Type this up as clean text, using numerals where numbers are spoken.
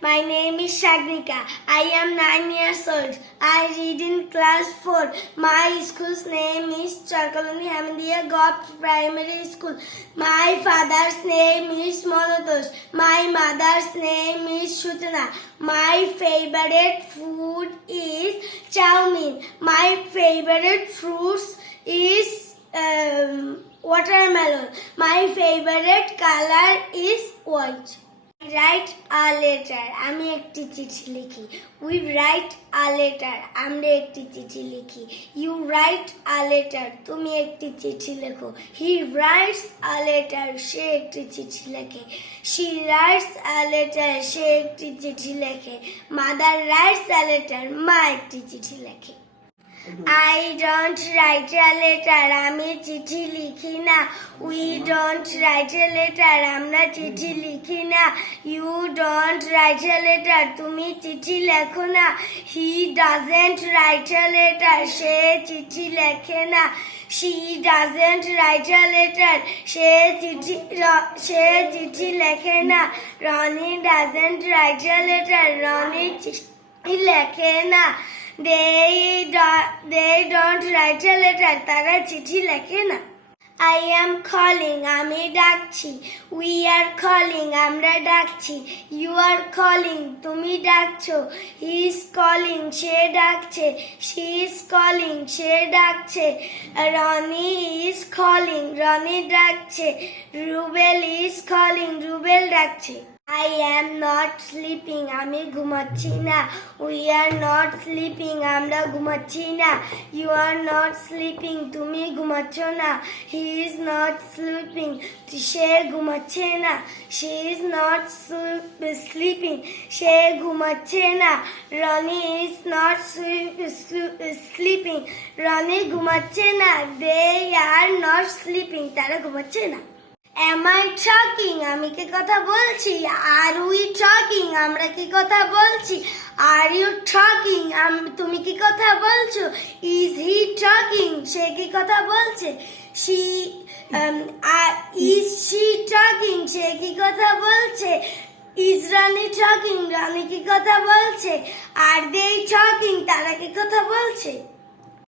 My name is Shagnika. I am 9 years old. I read in class 4. My school's name is Charkalani Hamidiya Gopt Primary School. My father's name is Monotosh. My mother's name is Shutana. My favorite food is chow mein. My favorite fruits is watermelon. My favorite color is white. Write a letter. আমি একটি চিঠি লিখি. We write a letter. আমরা একটি চিঠি লিখি. You write a letter. তুমি একটি চিঠি লেখো. He writes a letter. সে একটি চিঠি লেখে. She writes a letter. সে একটি চিঠি লেখে. Mother writes a letter. মা একটি চিঠি লেখে. I don't write a letter. আমি চিঠি লিখি না. We don't write a letter. আমরা চিঠি লিখি না. You don't write a letter. তুমি চিঠি লেখো না. He doesn't write a letter. সে চিঠি লেখে না. She doesn't write a letter. সে চিঠি লেখে না. Ronnie doesn't write a letter. Ronnie চিঠি লেখে না. They don't write a letter. তারা চিঠি লেখে না. I am calling. আমি ডাকছি. We are calling. আমরা ডাকছি. You are calling. তুমি ডাকছো. He is calling. সে ডাকছে. She is calling. সে ডাকছে. Ronnie is calling. Ronnie ডাকছে. Rubel is calling. Rubel ডাকছে. I am not sleeping. আমি ঘুমাচ্ছি না. We are not sleeping. আমরা ঘুমাচ্ছি না. You are not sleeping. তুমি ঘুমাচ্ছ না. He is not sleeping. সে ঘুমাচ্ছে না. She is not sleeping. সে ঘুমাচ্ছে না. Ronnie is not sleeping. Ronnie ঘুমাচ্ছে না. They are not sleeping. তারা ঘুমাচ্ছে না. Am I talking? আমি কি কথা বলছি? Are we talking? আমরা কি কথা বলছি? Are you talking? তুমি কি কথা বলছো? Is he talking? সে কি কথা বলছে? Is she talking? সে কি কথা বলছে? Is Ronnie talking? রানী কি কথা বলছে? Are they talking? তারা কি কথা বলছে?